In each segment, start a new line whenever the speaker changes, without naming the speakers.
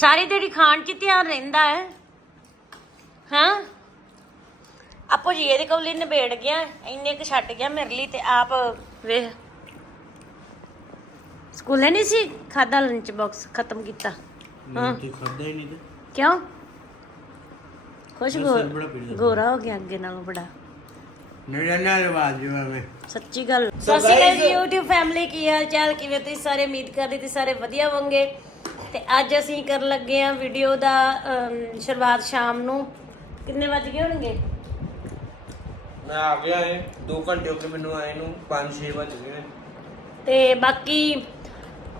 ਸਾਰੀ ਦਿਹਾੜੀ ਖਾਣ 'ਚ ਧਿਆਨ ਰਹਿੰਦਾ ਹੈ। ਹਾਂ? ਆਪੋ ਜੀ ਇਹਦੇ ਕੋਲ ਹੀ ਨਿਬੇੜ ਗਿਆ ਇੰਨੇ ਕੁ ਛੱਡ ਗਿਆ ਮੇਰੇ ਲਈ ਤੇ ਆਪ ਵੇਖ। ਸਕੂਲੇ ਨਹੀਂ ਸੀ? ਖਾਦਾ ਲੰਚ ਬਾਕਸ ਖਤਮ ਕੀਤਾ। ਹਾਂ।
ਤੂੰ ਖਾਦਾ ਹੀ ਨਹੀਂ ਤੇ।
ਕਿਉਂ? ਖੁਸ਼। ਗੋਰਾ ਹੋ ਗਿਆ ਅੱਗੇ ਨਾਲੋਂ ਬੜਾ।
ਨੇੜੇ ਨਾਲ ਆਵਾਜ਼ ਮੈਂ
ਸੱਚੀ ਗੱਲ। ਸਤਿ ਸ਼੍ਰੀ ਅਕਾਲ YouTube ਫੈਮਿਲੀ ਕੀ ਹਾਲ ਚਾਲ? ਕਿਵੇਂ ਤੁਸੀਂ? ਸਾਰੇ ਉਮੀਦ ਕਰਦੇ ਤੇ ਸਾਰੇ ਵਧੀਆ ਹੋਵੋਗੇ। ਤੇ ਅੱਜ ਅਸੀਂ ਕਰਨ ਲੱਗੇ ਆ ਵੀਡੀਓ ਦਾ ਅਮ, ਸ਼ੁਰੂਆਤ ਸ਼ਾਮ ਨੂੰ। ਕਿੰਨੇ ਵੱਜ ਗਏ ਹੋਣਗੇ?
ਮੈਂ ਆ ਗਿਆ ਏ 2 ਘੰਟੇ ਹੋ ਗਏ ਮੈਨੂੰ ਆਏ ਨੂੰ 5-6 ਵਜ ਗਏ ਨੇ।
ਤੇ ਬਾਕੀ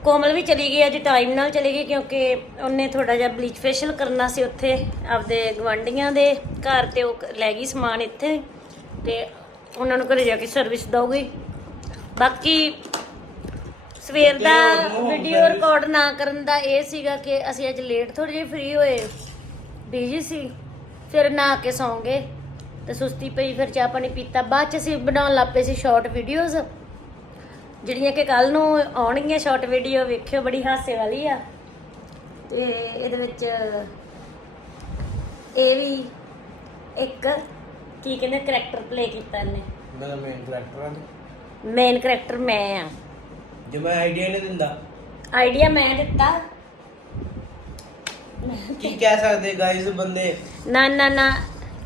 ਕੋਮਲ ਵੀ ਚਲੀ ਗਈ ਅੱਜ ਟਾਈਮ ਨਾਲ ਚਲੀ ਗਈ ਕਿਉਂਕਿ ਉਹਨੇ ਥੋੜਾ ਜਿਹਾ ਬਲੀਚ ਫੇਸ਼ੀਅਲ ਕਰਨਾ ਸੀ ਉੱਥੇ ਆਪਦੇ ਗਵਾਂਢੀਆਂ ਦੇ ਘਰ ਤੇ ਉਹ ਕ- ਲੈ ਗਈ ਸਮਾਨ ਇੱਥੇ। ਤੇ ਉਹਨਾਂ ਨੂੰ ਘਰੇ ਜਾ ਕੇ ਸਰਵਿਸ ਦਊਗੀ। ਬਾਕੀ ਸਵੇਰ ਦਾ ਵੀਡੀਓ ਰਿਕਾਰਡ ਨਾ ਕਰਨ ਦਾ ਇਹ ਸੀਗਾ ਕਿ ਅਸੀਂ ਅੱਜ ਲੇਟ ਥੋੜੇ ਜਿਹੇ ਫ੍ਰੀ ਹੋਏ ਬਿਜ਼ੀ ਸੀ ਫਿਰ ਨਹਾ ਕੇ ਸੌਂ ਗਏ ਤੇ ਸੁਸਤੀ ਪਈ ਫਿਰ ਚਾਹ ਪਾਣੀ ਪੀਤਾ। ਬਾਅਦ ਚ ਅਸੀਂ ਬਣਾਉਣ ਲੱਗ ਪਏ ਸੀ ਸ਼ਾਰਟ ਵੀਡੀਓਜ਼ ਜਿਹੜੀਆਂ ਕਿ ਕੱਲ ਨੂੰ ਆਉਣਗੀਆਂ ਸ਼ਾਰਟ ਵੀਡੀਓ ਵੇਖਿਓ ਬੜੀ ਹਾਸੇ ਵਾਲੀ ਆ। ਤੇ ਇਹਦੇ ਵਿੱਚ ਇਹ ਵੀ ਇੱਕ ਕੀ ਕਹਿੰਦੇ ਕਰੈਕਟਰ ਪਲੇ ਕੀਤਾ ਇਹਨੇ।
ਮੇਰਾ ਮੇਨ ਕਰੈਕਟਰ ਆ
ਮੇਨ ਕਰੈਕਟਰ ਮੈਂ ਆ।
ਜੇ ਮੈਂ ਆਈਡੀਆ ਨਹੀਂ ਦਿੰਦਾ।
ਆਈਡੀਆ ਮੈਂ ਦਿੱਤਾ।
ਕੀ ਕਹਿ ਸਕਦੇ ਗਾਇਸ ਬੰਦੇ?
ਨਾ ਨਾ ਨਾ।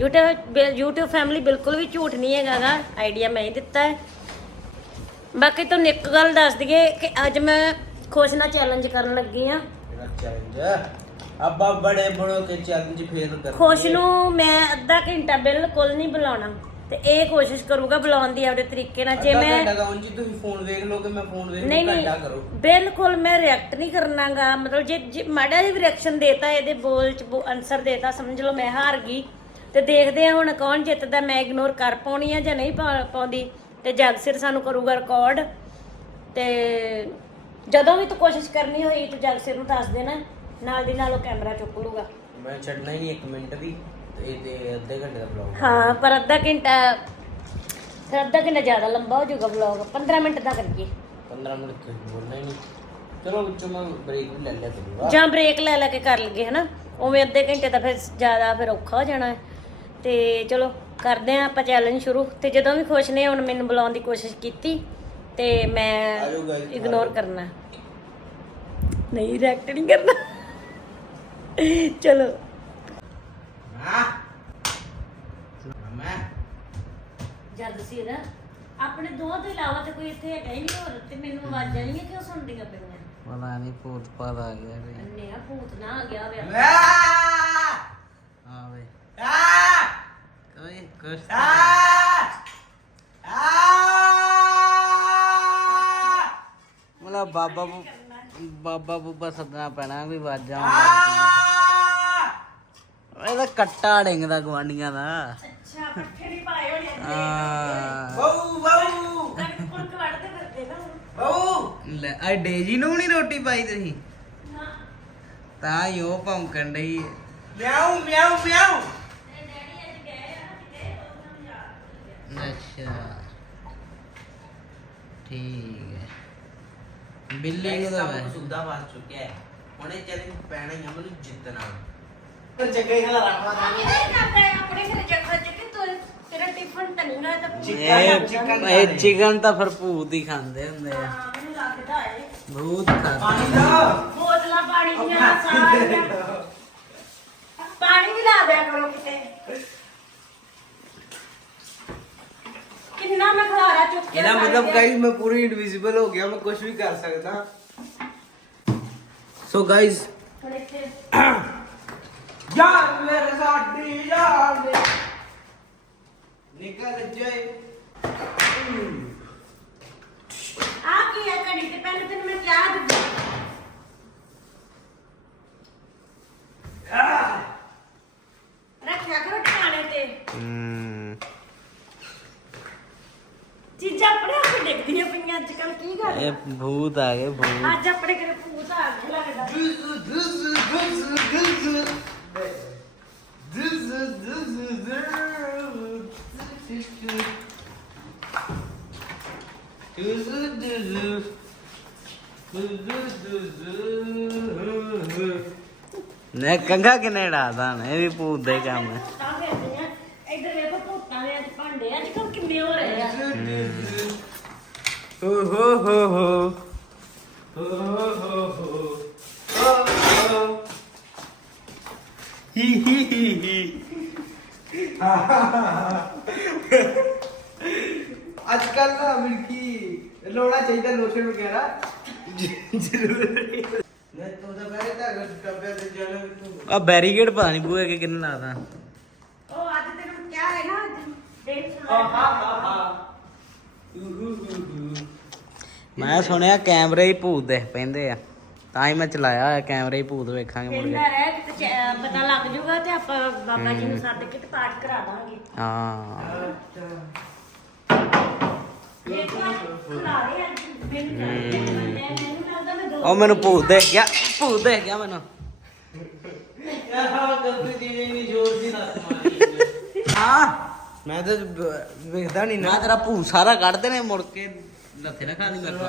YouTube YouTube ਫੈਮਿਲੀ ਬਿਲਕੁਲ ਵੀ ਝੂਠ ਨਹੀਂ ਹੈਗਾਗਾ ਆਈਡੀਆ ਮੈਂ ਹੀ ਦਿੱਤਾ ਹੈ। ਬਾਕੀ ਤੁਹਾਨੂੰ ਇੱਕ ਗੱਲ ਦੱਸ ਦਈਏ ਕਿ ਅੱਜ ਮੈਂ ਖੁਸ਼ ਨਾਲ ਚੈਲੰਜ ਕਰਨ ਲੱਗੀ ਆ?
ਚੈਲੰਜ ਅੱਬਾ ਬੜੇ ਬੜੋ ਕੇ ਚੈਲੰਜ ਫੇਰ ਕਰ
ਖੁਸ਼ ਨੂੰ ਮੈਂ ਅੱਧਾ ਘੰਟਾ ਬਿਲਕੁਲ ਨਹੀਂ ਬੁਲਾਉਣਾ। ਤੇ ਇਹ ਕੋਸ਼ਿਸ਼ ਕਰੂਗਾ ਬੁਲਾਉਣ ਦੀ ਆਪਣੇ ਤਰੀਕੇ ਨਾਲ। ਜੇ ਮੈਂ
ਉਂਝ ਹੀ ਤੁਸੀਂ ਫੋਨ ਵੇਖ ਲਓਗੇ ਮੈਂ ਫੋਨ ਵੇਖ
ਨਹੀਂ ਨਹੀਂ
ਘੰਟਾ ਕਰੋ।
ਬਿਲਕੁਲ ਮੈਂ ਰਿਐਕਟ ਨਹੀਂ ਕਰਨਾਗਾ। ਮਤਲਬ ਜੇ ਜੇ ਮਾੜਾ ਜਿਹਾ ਰਿਐਕਸ਼ਨ ਦੇਤਾ ਇਹਦੇ ਬੋਲ ਚ ਆਨਸਰ ਦੇਤਾ ਸਮਝ ਲਓ ਮੈਂ ਹਾਰ ਗਈ। ਤੇ ਦੇਖਦੇ ਆ ਹੁਣ ਕੌਣ ਜਿੱਤਦਾ ਮੈਂ ਇਗਨੋਰ ਕਰ ਪਾਉਣੀ ਆ ਜਾਂ ਨਹੀਂ ਪਾ- ਪਾਉਂਦੀ। ਤੇ ਜਗ ਸਿਰ ਸਾਨੂੰ ਕਰੂਗਾ ਰਿਕਾਰਡ ਤੇ ਜਦੋਂ ਵੀ ਤੂੰ ਕੋਸ਼ਿਸ਼ ਕਰਨੀ ਹੋਈ ਤੂੰ ਜਗ ਸਿਰ ਨੂੰ ਦੱਸ ਦੇਣਾ। ਨਾਲ ਦੀ ਨਾਲ ਉਹ ਕੈਮਰਾ ਚੁੱਕ ਲੂਗਾ
ਮੈਂ ਛੱਡਣਾ ਹੀ ਨਹੀਂ ਇੱਕ ਮਿੰਟ ਵੀ। ਇਹ ਤੇ ਅੱਧੇ ਘੰਟੇ ਦਾ ਬਲੌਗ
ਹਾਂ ਪਰ ਅੱਧਾ ਘੰਟਾ ਫਿਰ ਅੱਧਾ ਘੰਟਾ ਜ਼ਿਆਦਾ ਲੰਬਾ ਹੋ ਜਾਊਗਾ ਵਲੌਗ 15 ਮਿੰਟ ਦਾ ਕਰੀਏ।
15 ਮਿੰਟ ਤੇ ਬੋਲਣਾ ਹੀ ਨਹੀਂ। ਚਲੋ ਵਿੱਚੋਂ ਮੈਂ ਬ੍ਰੇਕ ਵੀ ਲੈ ਲਿਆ ਕਰੂੰਗਾ।
ਜਾਂ ਬ੍ਰੇਕ ਲੈ ਲੈ ਕੇ ਕਰ ਲਈਏ ਹਨਾ? ਉਵੇਂ ਅੱਧੇ ਘੰਟੇ ਤਾਂ ਫਿਰ ਜ਼ਿਆਦਾ ਫਿਰ ਔਖਾ ਹੋ ਜਾਣਾ। ਹੈ ਤੇ ਚਲੋ ਕਰਦੇ ਆ ਆਪਾਂ ਚੈਲੰਜ ਸ਼ੁਰੂ। ਤੇ ਜਦੋਂ ਵੀ ਖੁਸ਼ ਨੇ ਹੁਣ ਮੈਨੂੰ ਬੁਲਾਉਣ ਦੀ ਕੋਸ਼ਿਸ਼ ਕੀਤੀ ਤੇ ਮੈਂ
guys,
ਇਗਨੋਰ। ਕਰਨਾ। ਨਹੀਂ ਰਿਐਕਟ ਨਹੀਂ ਕਰਨਾ। ਚਲੋ।
ਮੈਂ
ਜਦ ਸੀ ਨਾ ਆਪਣੇ ਦੋ ਤੋਂ ਇਲਾਵਾ ਤੇ ਕੋਈ ਇੱਥੇ ਹੈਗਾ ਹੀ ਨਹੀਂ ਹੋਰ ਤੇ ਮੈਨੂੰ ਆਵਾਜ਼ਾਂ ਨਹੀਂ ਕਿਉਂ ਸੁਣਦੀਆਂ ਪਈਆਂ।
ਪਤਾ ਨਹੀਂ ਭੂਤ ਪਾਦ ਆ ਗਿਆ ਵੀ
ਅੰਨੇ ਆ ਭੂਤ ਨਾ ਆ ਗਿਆ ਹੋਇਆ
ਆ
ਹਾਂ ਵੇ।
ਆ।
ਕੋਈ ਕੁਛ
ਆ। ਆ।
ਮਲਾ ਬਾਬਾ ਬੂ- ਬਾਬਾ ਬੂਬਾ ਸੱਦਣਾ ਪੈਣਾ ਵੀ ਵਾਜਾਂ ਇਹਦਾ ਕੱਟਾ ਡਿੰਗਦਾ ਗਵਾਂਡੀਆਂ ਦਾ।
ਅੱਛਾ ਪੱਠੇ ਨਹੀਂ ਪਾਏ ਹੋਣੇ
ਆ
ਬਾਊ
ਕਣਕ ਕੁਣਕ ਵੜਦੇ ਫਿਰਦੇ ਨਾ
ਬਾਊ
ਲੈ ਆ ਡੇਜੀ ਨੂੰ ਨਹੀਂ ਰੋਟੀ ਪਾਈ ਤੁਸੀਂ?
ਨਾ।
ਤਾਂ ਹੀ ਉਹ ਭੌਂਕਣ ਡਈ ਹੈ।
ਮਿਆਉ ਮਿਆਉ ਮਿਆਉ
ਅੱਛਾ। ਠੀਕ ਹੈ ਬਿੱਲੀ ਨੂੰ ਤਾਂ
ਵੱਜ ਚੁੱਕਿਆ ਹੈ ਹੁਣੇ ਚੈਲੰਜ ਪੈਣਾ ਹੀ ਆ ਮੈਨੂੰ ਜਿੱਤਣਾ।
ਆਪਣੇ ਘਰੇ ਜੱਗਾ ਚੱਕੇ ਤੂੰ ਤੇਰਾ ਟਿਫਨ ਤਾਂ ਨਹੀਂ ਨਾ ਤਾਂ ਭੂਤ
ਇਹ
ਚਿਕਨ
ਇਹ ਚਿਕਨ ਤਾਂ ਫਿਰ ਭੂਤ ਹੀ ਖਾਂਦੇ ਹੁੰਦੇ ਆ।
ਹਾਂ, ਮੈਨੂੰ ਲੱਗਦਾ ਹੈ।
ਭੂਤ ਖਾਂਦੇ
ਪਾਣੀ ਦਾ।
ਬੋਤਲਾਂ ਪਾਣੀ ਦੀਆਂ ਸਾਰੀਆਂ। ਪਾਣੀ ਵੀ ਲਾ ਦਿਆ ਕਰੋ ਕਿਤੇ। ਕਿੰਨਾ ਮੈਂ ਖਲਾਰਾ ਚੁੱਕ ਕੇ
ਇਹਦਾ ਮਤਲਬ। ਗਾਇਸ ਮੈਂ ਪੂਰੀ ਇਨਵਿਜ਼ੀਬਲ ਹੋ ਗਿਆ ਮੈਂ ਕੁਝ ਵੀ ਕਰ ਸਕਦਾ। ਸੋ ਗਾਇਸ
ਹੁਣ ਇੱਥੇ
ਯਾਰ ਮੇਰੇ ਸਾਡੀ ਯਾਰ ਨੇ। ਨਿਕਲ ਜਾਏ
ਆ ਕੀ ਹੈ ਘੜੀ ਤੇ? ਪਹਿਲੇ ਤੈਨੂੰ ਮੈਂ ਕਿਹਾ ਦਿੱਤਾ ਰੱਖਿਆ ਕਰੋ ਟਿਕਾਣੇ ਤੇ।
ਹੂੰ।
ਚੀਜ਼ਾਂ ਆਪਣੇ ਆਪ ਡਿੱਗਦੀਆਂ ਪਈਆਂ ਅੱਜ ਕੱਲ ਕੀ ਗੱਲ
ਇਹ ਭੂਤ ਆ ਗਏ ਭੂਤ।
ਅੱਜ ਆਪਣੇ ਘਰੇ ਭੂਤ ਆ ਗਿਆ ਲੱਗਦਾ।
ਨੇ ਕੰਗਾ ਕਿਨੇ ਡਾਦਾ ਨੇ ਇਹ ਵੀ ਭੂਤ ਦੇ ਕੰਮ ਹੈ
ਤਾਂ ਫਿਰਦੀਆਂ ਇੱਧਰ ਵੇਖੋ ਭੂਤਾਂ ਦੇ ਅੱਜ ਭਾਂਡੇ ਅੱਜ ਕੱਲ ਕਿੰਨੇ ਹੋ ਰਹੇ ਆ
ਹੋ ਹੋ ਹੋ ਹੋ ਹੋ ਹੋ ਹੋ ਹੋ ਹੀ ਹੀ ਹੀ। ਹੀ। ਅੱਜ ਕੱਲ ਨਾ ਮਿਲਕੀ ਲੋੜਾ ਚਾਹੀਦਾ ਲੋਸ਼ਨ ਵਗੈਰਾ। ਜ਼ਰੂਰ ਮੈਂ ਤੋਂ ਦਾ ਬੈਠ ਤਾਂ ਟੱਬੇ ਤੇ ਜਾਣਾ ਤੂੰ।
ਆ ਬੈਰੀਕੇਡ ਪਤਾ ਨਹੀਂ ਬੂਏ ਕੇ ਕਿੰਨੇ ਲਾਦਾ
ਉਹ ਅੱਜ ਤੈਨੂੰ ਕਿਹਾ ਹੈ ਨਾ ਅੱਜ ਦਿਨ
ਹਾ ਹਾ ਹਾ ਹਾ।
ਮੈਂ ਸੁਣਿਆ ਕੈਮਰੇ ਹੀ ਭੂਤ ਦੇ ਪੈਂਦੇ ਆ। ਤਾਂ ਹੀ ਮੈਂ ਚਲਾਇਆ ਹੋਇਆ ਕੈਮਰੇ ਹੀ ਭੂਤ ਵੇਖਾਂਗੇ ਮੁੜ ਕੇ।
ਰਹਿ ਕਿ ਪਤਾ ਲੱਗ ਜਾਊਗਾ ਤੇ ਆਪਾਂ ਬਾਬਾ ਜੀ ਨੂੰ ਸੱਦ ਕੇ ਤੇ ਪਾਠ ਕਰਾ ਦਾਂਗੇ।
ਹਾਂ।
ਦੇਖੋ ਖਿਲਾ ਰਹੇ ਅੱਜ ਦਿਨ ਮੈਨੂੰ ਲੱਗਦਾ ਮੈਂ ਦੋ
ਉਹ ਮੈਨੂੰ ਭੂਤ ਦੇਖ ਗਿਆ ਭੂਤ ਦੇਖ ਗਿਆ ਮੈਨੂੰ।
ਦੀ
ਹਾਂ।
ਮੈਂ ਤਾਂ ਬ- ਵੇਖਦਾ ਨਹੀਂ ਨਾ।
ਤੇਰਾ ਭੂਤ ਸਾਰਾ ਕੱਢਦੇ ਨੇ ਮੁੜ ਕੇ ਲੱਥੇ ਨਾ ਖਾਣੀ ਮੇਰੇ ਕੋਲ।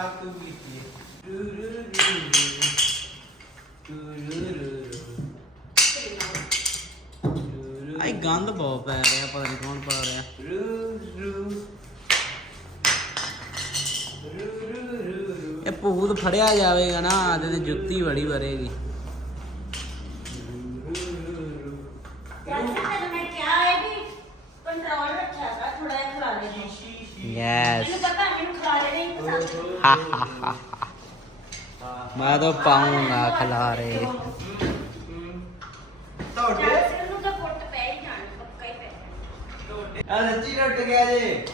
ਭਾਈ ਗੰਦ ਬਹੁਤ ਪੈ ਰਿਹਾ ਪਤਾ ਨਹੀਂ ਕੌਣ ਪਾ ਰਿਹਾ। ਇਹ ਭੂਤ ਫੜਿਆ ਜਾਵੇਗਾ ਨਾ ਤੇ ਤੇ ਜੁੱਤੀ ਬੜੀ ਵਰੇਗੀ। ਯੈਸ ਮੈਂ ਤਾਂ। ਪਾਉਂਗਾ ਖਿਲਾ
ਤੁਹਾਡੇ? ਆ ਸੱਚੀ ਟੁੱਟ ਗਿਆ ਜੇ।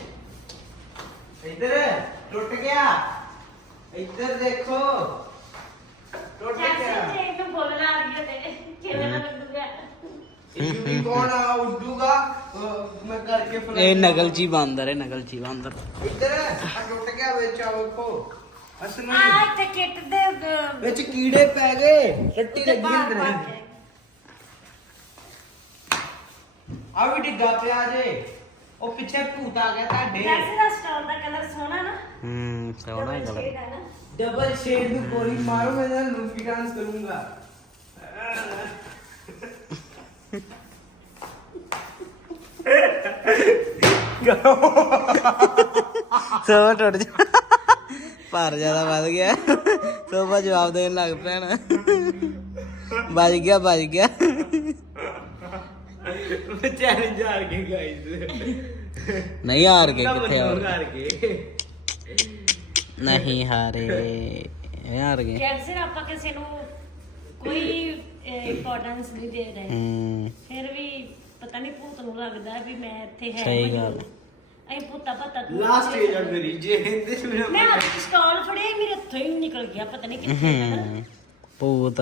ਇੱਧਰ ਟੁੱਟ ਗਿਆ। ਇੱਧਰ ਦੇਖੋ। ਟੁੱਟ ਗਿਆ।
ਤੇ ਇਹਨੂੰ ਬੋਲਣਾ ਆ ਗਿਆ ਤੇ ਕਿਵੇਂ ਨਾ ਲੱਗੂਗਾ
ਇਹ ਵੀ ਕੌਣ ਆ? ਉੱਡੂਗਾ। ਅਹ ਮੈਂ ਕਰਕੇ ਫਲਾ
ਇਹ ਨਗਲਚੀ ਬਾਂਦਰ ਹੈ ਨਗਲਚੀ ਬਾਂਦਰ।
ਇੱਧਰ ਆ ਟੁੱਟ ਗਿਆ ਵਿੱਚ ਆ ਵੇਖੋ। ਅਸਲੀ
ਆ ਇੱਥੇ ਕਿੱਟ ਦੇ ਅਹ,
ਵਿੱਚ ਕੀੜੇ ਪੈ ਗਏ। ਰੱਟੀ
ਤੇ
ਲੱਗੀ ਅੰਦਰ।
ਪਾ ਕੇ।
ਆ ਵੀ ਡਿੱਗਾ ਪਿਆ ਜੇ। ਉਹ ਪਿੱਛੇ ਭੂਤ ਆ ਗਿਆ ਤੁਹਾਡੇ।
ਜੈਸੇ ਦਾ ਸਟਾਲ ਦਾ ਕਲਰ ਸੋਹਣਾ ਨਾ।
ਹੂੰ ਸੋਹਣਾ
Double
ਕਲਰ
ਹੈ ਨਾ।
ਡਬਲ ਸ਼ੇਡ ਨੂੰ ਗੋਲੀ ਮਾਰੋ ਮੈਂ ਤਾਂ ਲੂੰਗੀ ਡਾਂਸ ਕਰੂੰਗਾ।
ਸੋਭਾ ਟੁੱਟ ਜਾ। ਭਾਰ ਜ਼ਿਆਦਾ ਵੱਧ ਗਿਆ। ਸੋਭਾ ਜਵਾਬ ਦੇਣ ਲੱਗ ਪੈਣ। ਵੱਜ ਗਿਆ ਵੱਜ ਗਿਆ।
ਚੈਲੰਜ ਹਾਰ ਕੇ ਗਾਇਸ
ਨਹੀਂ ਹਾਰ ਕੇ ਕਿੱਥੇ ਹਾਰ
ਹਾਰ ਕੇ
ਨਹੀਂ ਹਾਰੇ। ਇਹ ਹਾਰ ਗਏ।
ਜੈਸੇ ਆਪਾਂ ਕਿਸੇ ਨੂੰ ਕੋਈ ਇੰਪੋਰਟੈਂਸ ਨਹੀਂ ਦੇ ਰਹੇ। ਫਿਰ ਵੀ ਪਤਾ ਨਹੀਂ ਭੂਤ ਨੂੰ ਲੱਗਦਾ ਵੀ ਮੈਂ ਇੱਥੇ ਹੈ
ਸਹੀ। ਗੱਲ।
ਅਸੀਂ ਭੂਤਾ ਪਤਾ
ਲਾਸਟ ਸਟੇਜ ਆ ਮੇਰੀ ਜੇ ਹਿੰਦੀ ਚ ਮੇਰਾ
ਮੈਂ ਅੱਜ ਸਟਾਲ ਫੜਿਆ ਹੀ ਮੇਰੇ ਹੱਥੋਂ ਹੀ ਨਿਕਲ ਗਿਆ ਪਤਾ ਨਹੀਂ ਕਿੱਥੇ।
ਭੂਤ।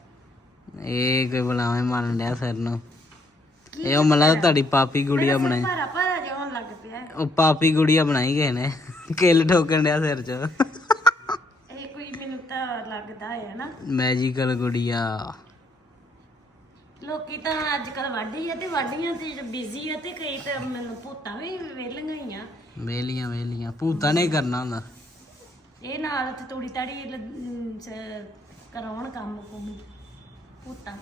ਇਹ ਕੋਈ ਬੁਲਾਵੇਂ ਮੰਨ ਲਿਆ ਸਿਰ ਨੂੰ। ਇਹ ਉਹ ਮਲਾ ਤੁਹਾਡੀ ਪਾਪੀ ਗੁੜੀਆ ਬਣਾਈ।
ਭਾਰਾ ਭਾਰਾ ਜਿਹਾ ਹੋਣ ਲੱਗ ਪਿਆ।
ਉਹ ਪਾਪੀ ਗੁੜੀਆ ਬਣਾਈ ਗਏ ਨੇ। ਕਿੱਲ ਠੋਕਣ ਡਿਆ ਸਿਰ 'ਚ।
ਇਹ ਕੋਈ ਮੈਨੂੰ ਤਾਂ ਲੱਗਦਾ ਹੈ ਨਾ।
ਮੈਜੀਕਲ ਗੁੜੀਆ।
ਲੋਕੀ ਤਾਂ ਅੱਜ ਕੱਲ ਵਾਢੀ ਆ ਤੇ ਵਾਢੀਆਂ ਤੇ ਬਿਜ਼ੀ ਆ ਤੇ ਕਈ ਤਾਂ ਮੈਨੂੰ ਭੂਤਾਂ ਵੀ ਵੇਲੀਆਂ ਹੀ ਆ।
ਵੇਲੀਆਂ ਵੇਲੀਆਂ ਭੂਤਾਂ ਨੇ ਕਰਨਾ ਹੁੰਦਾ।
ਇਹ ਨਾਲ ਉੱਥੇ ਤੋੜੀ ਤਾੜੀ ਲ- ਅਮ, ਸ- ਕਰਾਉਣ ਕੰਮ ਕੁਮ ਭੂਤਾਂ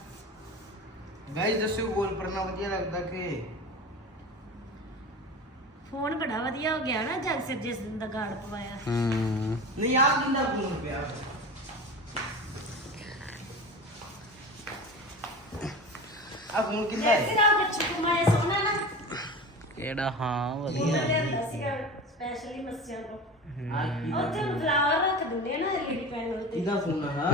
ਗਾਇਸ ਦੱਸੋ ਕੋਲ ਪੜਨਾ ਵਧੀਆ ਲੱਗਦਾ ਕਿ?
ਫੋਨ ਬੜਾ ਵਧੀਆ ਹੋ ਗਿਆ ਨਾ ਜਗ ਸਿਰ ਜਿਸ ਦਿਨ ਦਾ ਗਾੜ ਪਵਾਇਆ।
ਹੂੰ।
ਨਹੀਂ ਆਹ ਕਿੰਦਾ ਫੋਨ ਪਿਆ? ਆ ਫੋਨ ਕਿੰਦਾ ਹੈ?
ਸਿਰਾ ਬੱਚੂ ਕੁਮਾਰੇ ਸੋਨਾ ਨਾ।
ਕਿਹੜਾ? ਹਾਂ ਵਧੀਆ।
ਸਪੈਸ਼ਲੀ ਮੱਸਿਆਂ ਤੋਂ। ਉੱਥੇ ਫਲਾਵਰ ਰੱਖ ਦਿੰਦੇ ਆ ਨਾ ਐਲਈਡੀ ਪੈਨਲ ਤੇ।
ਕਿਹਦਾ ਫੋਨ ਆ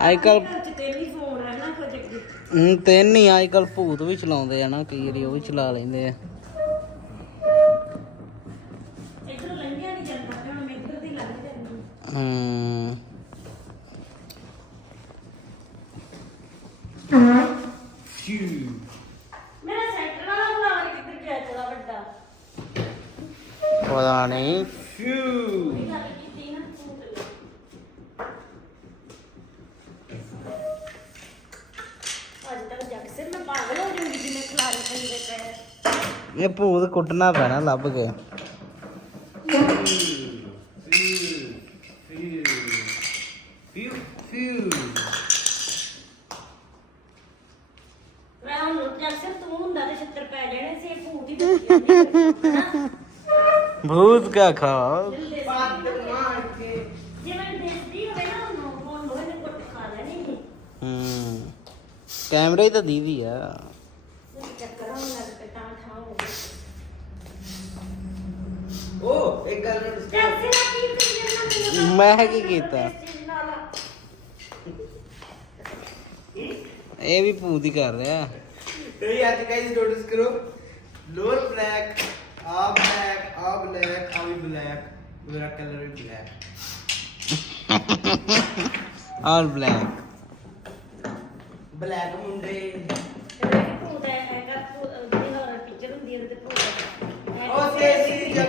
ਹੂੰ ਅੱਜ ਕੱਲ
ਘਰ ਚ ਤੇ ਨਹੀਂ ਫੋਨ ਹੈ ਨਾ ਕੁਝ ਅੱਗੇ
ਹੂੰ ਤਿੰਨ ਹੀ ਅੱਜ ਕੱਲ ਭੂਤ ਵੀ ਚਲਾਉਂਦੇ ਆ ਨਾ ਕਈ ਵਾਰੀ ਉਹ ਵੀ ਚਲਾ ਲੈਂਦੇ ਆ।
ਇਧਰੋਂ ਲੰਘਿਆ ਨਹੀਂ ਜਾਂਦਾ ਹੁਣ ਮੈਂ ਇੱਧਰ ਦੀ ਲੰਘ ਜਾਂਦੀ
ਹੂੰ।
ਮੇਰਾ ਸੈਂਟਰ ਵਾਲਾ ਫਲਾਵਰ ਕਿੱਧਰ ਗਿਆ ਚਲਾ ਵੱਡਾ।
ਪਤਾ ਨਹੀਂ
ਇਹ ਗੱਲ ਕੀਤੀ ਨਾ ਤੂੰ ਤੇ। ਅੱਜ ਤੱਕ ਜੱਗ ਸਿਰ ਮੈਂ ਪਾਗਲ ਹੋ ਜਾਊਂਗੀ ਜਿੰਨੇ ਖਿਲਾਰੇ ਪੈਂਦੇ ਪਏ
ਇਹ ਭੂਤ ਕੁੱਟਣਾ ਪੈਣਾ ਲੱਭ ਕੇ।
ਫਿਊ ਫਿਊ
ਮੈਂ ਹੁਣ ਜੱਗ ਸਿਰ ਤੂੰ ਹੁੰਦਾ ਤੇ ਛਿੱਤਰ ਪੈ ਜਾਣੇ ਸੀ ਇਹ ਭੂਤ ਹੀ ਬਚ ਜਾਣੀ
ਭੂਤ ਕਾ ਖਾਓ
ਪੱਤ ਮਾਰ ਕੇ
ਜੇ ਮੈਂ ਦੇਖਦੀ ਹੋਵੇ ਨਾ ਉਹਨੂੰ ਫੋਨ ਹੋਵੇ ਨੇ ਕੁੱਟ ਖਾ ਲੈਣੀ ਸੀ।
ਹੂੰ। ਕੈਮਰੇ ਤਾਂ ਦੀਦੀ ਆ
ਤੇ ਚੱਕਰ ਹੋਣ ਲੱਗ ਪਏ ਤਾਂ ਖਾਓਗੇ
ਉਹ ਇੱਕ ਗੱਲ ਨੂੰ
ਸਿਰ ਆ ਕੀ ਕਰੀ ਜਾਂਦਾ ਮੈਨੂੰ
ਮੈਂ ਕੀ ਕੀਤਾ? ਇਹ ਵੀ ਹੀ ਕਰ ਰਿਹਾ।
ਤੇ ਅੱਜ ਗਾਇਸ ਨੋਟਿਸ ਕਰੋ ਲੋਅਰ ਬਲੈਕ ਆ ਬਲੈਕ ਆ ਬਲੈਕ ਆ ਵੀ ਬਲੈਕ ਮੇਰਾ ਕਲਰ ਵੀ ਬਲੈਕ
ਆਲ ਬਲੈਕ
ਬਲੈਕ ਮੁੰਡੇ
ਭੂਤ ਹੈ ਹੈਗਾ ਭੂਤ ਜਿਹੜੀ ਹੋਰ ਟੀਚਰ ਹੁੰਦੀ ਹੈ ਉਹਦੇ ਭੂਤ
ਉਹ ਤੇਰੀ ਜਗ੍ਹਾ ਹਿੱਟ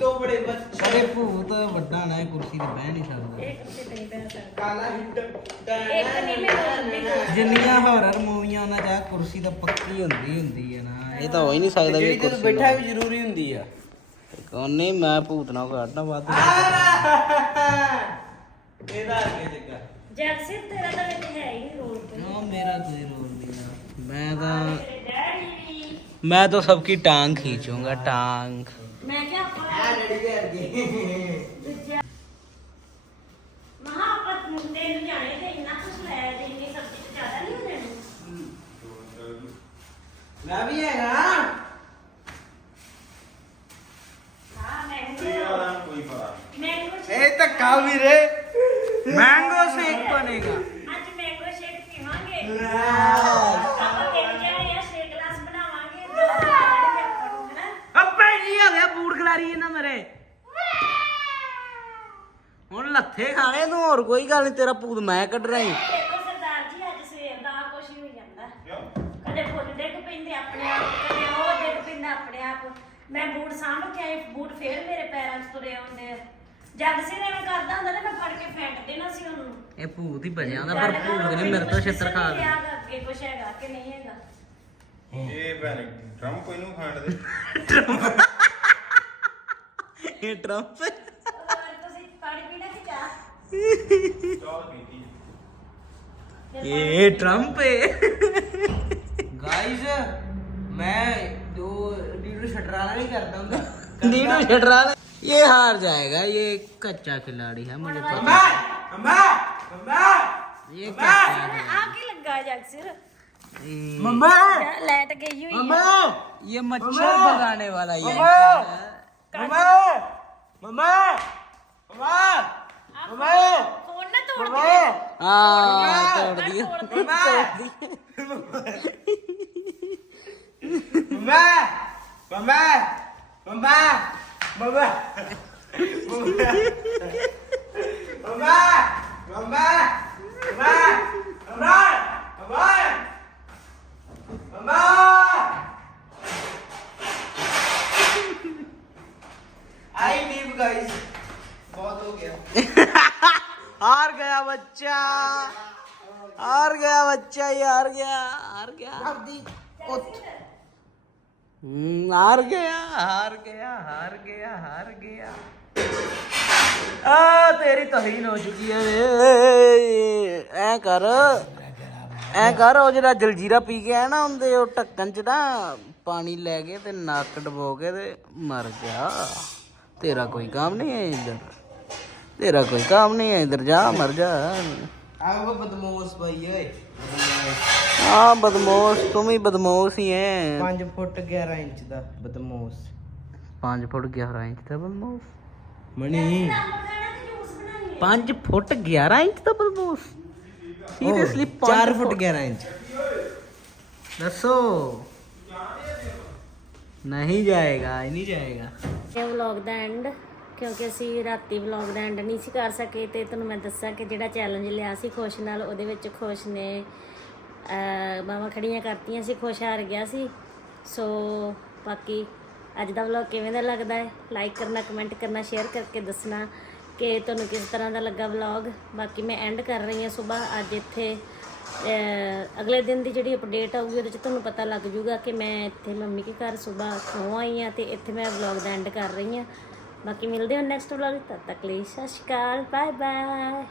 ਤੋਂ ਬੜੇ ਬੱਚੇ
ਅਰੇ ਭੂਤ ਵੱਡਾ ਨਾ ਇਹ ਕੁਰਸੀ ਤੇ ਬਹਿ ਨਹੀਂ ਸਕਦਾ।
ਇਹ ਕਿੱਥੇ ਤੇ ਨਹੀਂ ਪੈ ਸਕਦਾ।
ਕਾਲਾ ਹਿੱਟ
ਇੱਕ ਨਹੀਂ ਮੈਂ
ਜਿੰਨੀਆਂ ਹਾਰਰ ਮੂਵੀਆਂ ਉਹਨਾਂ ਚ ਆਹ ਕੁਰਸੀ ਤਾਂ ਪੱਕੀ ਹੁੰਦੀ ਹੁੰਦੀ ਹੈ ਨਾ। ਇਹ ਤਾਂ ਹੋ ਹੀ ਨਹੀਂ ਸਕਦਾ ਵੀ
ਜਿਹੜੀ ਤੇ
ਕੁਰਸੀ
ਬੈਠਾ ਵੀ ਜ਼ਰੂਰੀ ਹੁੰਦੀ ਆ।
ਕੌਣ ਨਹੀਂ ਮੈਂ ਭੂਤ ਨਾਲ ਕੱਢਣਾ ਵੱਧ।
ਇਹਦਾ ਅੱਗੇ ਜੱਗਾ।
ਜੈਕਸਿਨ ਤੇਰਾ ਤਾਂ ਵਿੱਚ ਹੈ ਹੀ ਰੋਲ ਤੇ
ਨਾ ਮੇਰਾ ਕੋਈ ਰੋਲ ਨਹੀਂ ਹੈ ਮੈਂ ਤਾਂ
ਤੇਰੇ ਡੈਡੀ
मैं तो सबकी टांग खींचूंगा टांग
मैं क्या
ਮੈਂ ਵੀ ਹੈਗਾ
ਹਾਂ ਮੈਂ
ਇਹ ਧੱਕਾ ਵੀਰੇ
ਕੋਈ ਗੱਲ ਨਹੀਂ ਤੇਰਾ ਭੂਤ ਮੈਂ ਕੱਢ ਰਹੀ
ਦੇਖੋ ਸਰਦਾਰ ਜੀ ਅੱਜ ਸਵੇਰ ਦਾ ਆਹ ਕੁਛ ਹੀ ਹੋਈ ਜਾਂਦਾ ਕਦੇ ਫੁੱਲ ਡਿੱਗ ਪੈਂਦੇ ਆਪਣੇ ਆਪ ਕਦੇ ਉਹ ਡਿੱਗ ਪੈਂਦਾ ਆਪਣੇ ਆਪ। ਮੈਂ ਬੂਟ ਸਾਂਭ ਕੇ ਆਈ ਬੂਟ ਫੇਰ ਮੇਰੇ ਪੈਰਾਂ 'ਚ ਤੁਰੇ ਆਉਂਦੇ ਆ। ਜੱਗ ਸਿਰ ਐਵੇਂ ਕਰਦਾ ਹੁੰਦਾ ਤੇ ਮੈਂ ਫੜ ਕੇ ਫੈਂਟ ਦੇਣਾ ਸੀ ਉਹਨੂੰ।
ਇਹ ਭੂਤ ਹੀ ਬਜਿਆ ਦਾ ਪਰ ਭੂਤ ਨੇ ਮੇਰੇ ਤੋਂ ਛਿੱਤਰ ਖਾ ਲਿਆ
ਅੱਗੇ ਕੁਛ ਹੈਗਾ ਕਿ ਨਹੀਂ ਹੈਗਾ?
ਇਹ ਭੈਣ ਡਰਮ ਕੋਈ ਨੂੰ ਖਾਣ ਦੇ।
ਇਹ ਟਰੰਪ
ये ट्रंप है। गाइस मैं नहीं करता हूँ।
ये हार जाएगा ये कच्चा खिलाड़ी है मुझे पता
अम्मा
ये
मम्मा
लाइट गई हुई
मम्मा
ये मच्छर भगाने वाला ये
मम्मा। मम्मा। मम्मा। ਮਮਾ।
ਫੋਨ ਨਾ ਤੋੜ ਦੇ
ਹਾਂ
ਤੋੜ ਦੀ
ਮਮਾ। ਮਮਾ। ਮਮਾ। ਮਮਾ। ਮਮਾ। ਮਮਾ। ਮਮਾ।
हार गया बच्चा हार गया बच्चा ये हार गया हार गया हम्म, हार गया हार गया हार गया हार गया आ तेरी तहीन हो चुकी है ਐ ਕਰ ਐ ਕਰ ਉਹ ਜਿਹੜਾ ਜਲਜੀਰਾ ਪੀ ਕੇ ਆਇਆ ਨਾ ਉਹਦੇ ਉਹ ਢੱਕਣ ਚ ਨਾ ਪਾਣੀ ਲੈ ਕੇ ਤੇ ਨੱਕ ਡਬੋ ਕੇ ਤੇ ਮਰ ਜਾ ਤੇਰਾ ਕੋਈ ਕੰਮ ਨਹੀਂ ਹੈ ਇੱਧਰ ਤੇਰਾ ਕੋਈ ਕੰਮ ਨਹੀਂ ਹੈ ਇੱਧਰ ਜਾ ਮਰ ਜਾ
आ वो बदमाश भाई ओए
हाँ बदमाश तुम ही बदमाश ही है
5 ਫੁੱਟ 11 ਇੰਚ ਦਾ ਬਦਮਾਸ਼
पाँच फुट ग्यारह इंच का बदमाश
ਮਣੀ
पाँच फुट ग्यारह इंच का बदमाश सीरियसली
4 ਫੁੱਟ 11 ਇੰਚ
दसो नहीं जाएगा नहीं जाएगा
ਇਹ ਵਲੌਗ ਦਾ ਐਂਡ ਕਿਉਂਕਿ ਅਸੀਂ ਰਾਤੀ ਵਲੌਗ ਦਾ ਐਂਡ ਨਹੀਂ ਸੀ ਕਰ ਸਕੇ ਤੇ ਤੁਹਾਨੂੰ ਮੈਂ ਦੱਸਾਂ ਕਿ ਜਿਹੜਾ ਚੈਲੰਜ ਲਿਆ ਸੀ ਖੁਸ਼ ਨਾਲ, ਉਹਦੇ ਵਿੱਚ ਖੁਸ਼ ਨੇ ਬਾਵਾ ਖੜੀਆਂ ਕਰਤੀਆਂ ਸੀ, ਖੁਸ਼ ਹਾਰ ਗਿਆ ਸੀ। ਸੋ ਬਾਕੀ ਅੱਜ ਦਾ ਵਲੌਗ ਕਿਵੇਂ ਦਾ ਲੱਗਦਾ ਹੈ? ਲਾਈਕ ਕਰਨਾ ਕਮੈਂਟ ਕਰਨਾ ਸ਼ੇਅਰ ਕਰਕੇ ਦੱਸਣਾ ਕਿ ਤੁਹਾਨੂੰ ਕਿਸ ਤਰ੍ਹਾਂ ਦਾ ਲੱਗਾ ਵਲੌਗ ਬਾਕੀ ਮੈਂ ਐਂਡ ਕਰ ਰਹੀ ਹਾਂ ਸਵੇਰ, ਅੱਜ ਇੱਥੇ ਅਗਲੇ ਦਿਨ ਦੀ ਜਿਹੜੀ ਅਪਡੇਟ ਆਊਗੀ, ਉਹਦੇ ਚ ਤੁਹਾਨੂੰ ਪਤਾ ਲੱਗ ਜੂਗਾ ਕਿ ਮੈਂ ਇੱਥੇ ਮੰਮੀ ਕੇ ਘਰ ਸਵੇਰ ਕਿਉਂ ਆਈ ਹਾਂ ਤੇ ਇੱਥੇ ਮੈਂ ਵਲੌਗ ਦਾ ਐਂਡ ਕਰ ਰਹੀ ਹਾਂ। ਬਾਕੀ ਮਿਲਦੇ ਹਾਂ ਨੈਕਸਟ ਵਲੌਗ ਤਦ ਤੱਕ ਲਈ ਸਤਿ ਸ਼੍ਰੀ ਅਕਾਲ ਬਾਏ ਬਾਏ